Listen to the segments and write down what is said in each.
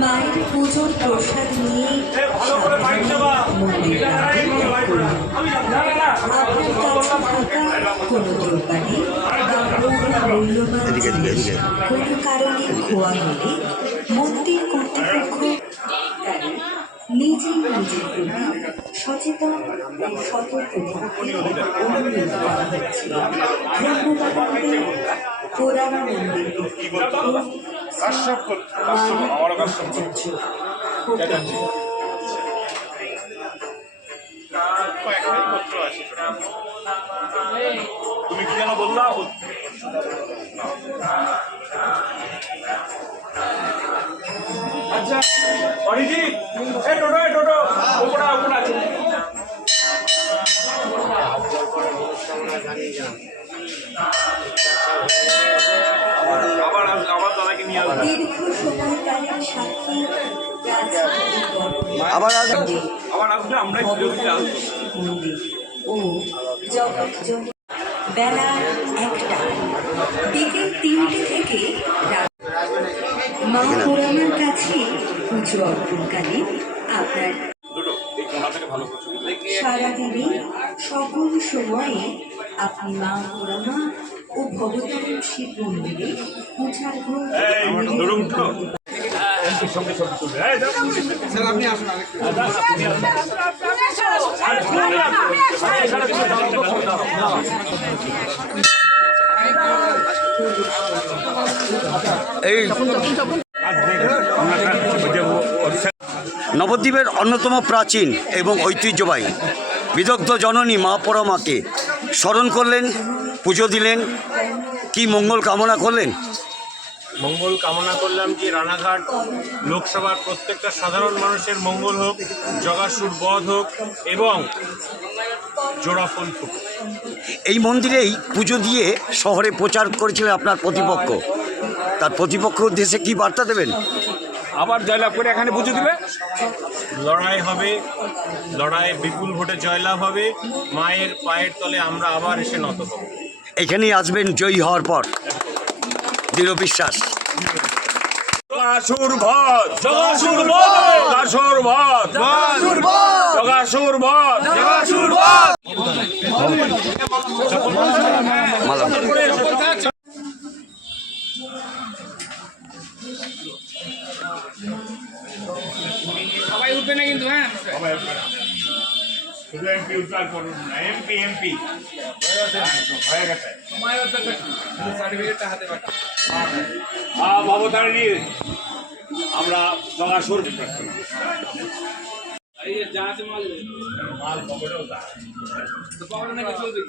মায়ের পুজোর প্রসাদ নিয়ে কোনো দ্রব্যাদি বা কোনো মূল্যবান কোনো কারণে খোয়া হলে মন্দির কর্তৃপক্ষ নিজেই নিজের প্রতি সচেতন ও সতর্ক থাকতে অনুরোধ করা হচ্ছে। ধন্যবাদ আমাদের পুরানা মন্দির তুমি কি যেন বললা? আচ্ছা অরিজি এ টোটো এ টোটো উপরা উপরা আছে। আবার আবার দাদাকে নিয়ে আসবে। আবার আস- আবার আসবে আমরাই আসব। ও বেলা একটা। বিকেল তিনটে থেকে পুজো অর্পণকালীন আপনার সারাদিনে সকল সময়ে আপনি মা পুরামা ও ভগবান শিব মন্দিরে পূজার এই নবদ্বীপের অন্যতম প্রাচীন এবং ঐতিহ্যবাহী বিদগ্ধ জননী মা পরমাকে স্মরণ করলেন পুজো দিলেন কি মঙ্গল কামনা করলেন? মঙ্গল কামনা করলাম যে রানাঘাট লোকসভার প্রত্যেকটা সাধারণ মানুষের মঙ্গল হোক জগাসুর বধ হোক এবং জোড়াফল ফুট এই মন্দিরেই পুজো দিয়ে শহরে প্রচার করেছিলেন আপনার প্রতিপক্ষ। তার প্রতিপক্ষ উদ্দেশ্যে কি বার্তা দেবেন? আবার জয়লাভ করে এখানে পুজো দিবে? লড়াই হবে লড়াইয়ে বিপুল ভোটে জয়লাভ হবে মায়ের পায়ের তলে আমরা আবার এসে নত হব। এখানেই আসবেন জয়ী হওয়ার পর। দৃঢ় বিশ্বাস। জগাসুর ভদ জগাসুর ভদ জগাসুর ভদ জগাসুর ভদ জগাসুর ভদ জগাসুর ভদ মালা না কিন্তু হ্যাঁ? শুধু এমপি উদ্ধার করুন না এমপি এমপি হয়ে গেছে। ভবতারিণী আমরা জগাসুর প্রার্থনা এই যে যা মাল পকেটেও তা তো নাকি চলবে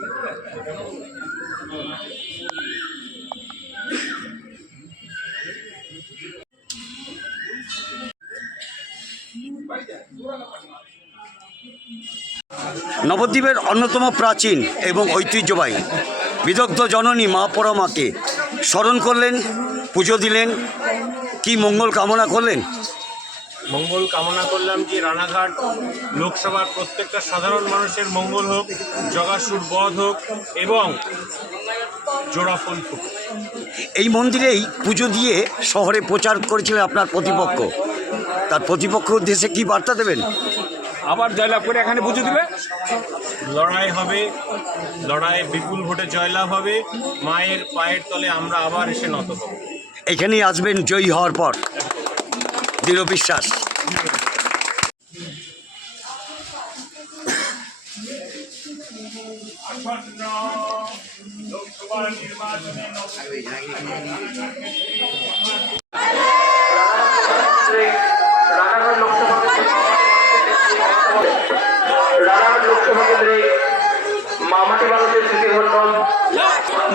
নবদ্বীপের অন্যতম প্রাচীন এবং ঐতিহ্যবাহী বিদগ্ধ জননী মা পরমাকে স্মরণ করলেন পুজো দিলেন কি মঙ্গল কামনা করলেন? মঙ্গল কামনা করলাম যে রানাঘাট লোকসভার প্রত্যেকটা সাধারণ মানুষের মঙ্গল হোক জগাসুর বধ হোক এবং জোড়াফল ফুট এই মন্দিরেই পুজো দিয়ে শহরে প্রচার করেছিলেন আপনার প্রতিপক্ষ। তার প্রতিপক্ষ উদ্দেশ্যে কি বার্তা দেবেন? আবার জয়লাভ করে এখানে বুঝে দিবে? লড়াই হবে লড়াইয়ে বিপুল ভোটে জয়লাভ হবে মায়ের পায়ের তলে আমরা আবার এসে নত হব। এখানেই আসবেন জয়ী হওয়ার পর। দৃঢ় বিশ্বাস। লোকসভা নির্বাচনে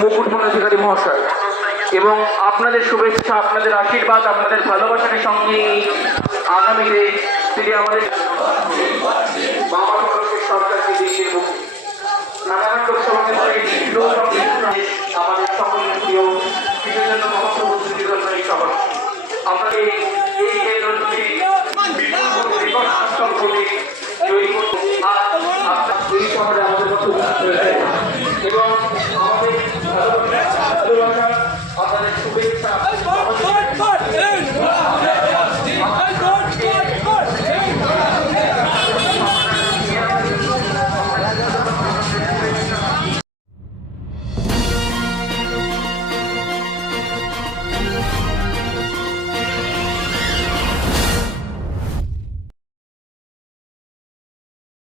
মুকুট অধিকারী মহাশয়। এবং আপনাদের শুভেচ্ছা, আপনাদের আশীর্বাদ, আপনাদের ভালোবাসার সঙ্গে আগামীতে তিনি আমাদের ভারতের সরকারকে আমাদের সকলের প্রিয় স্মৃতিধন্য এই আপনাদের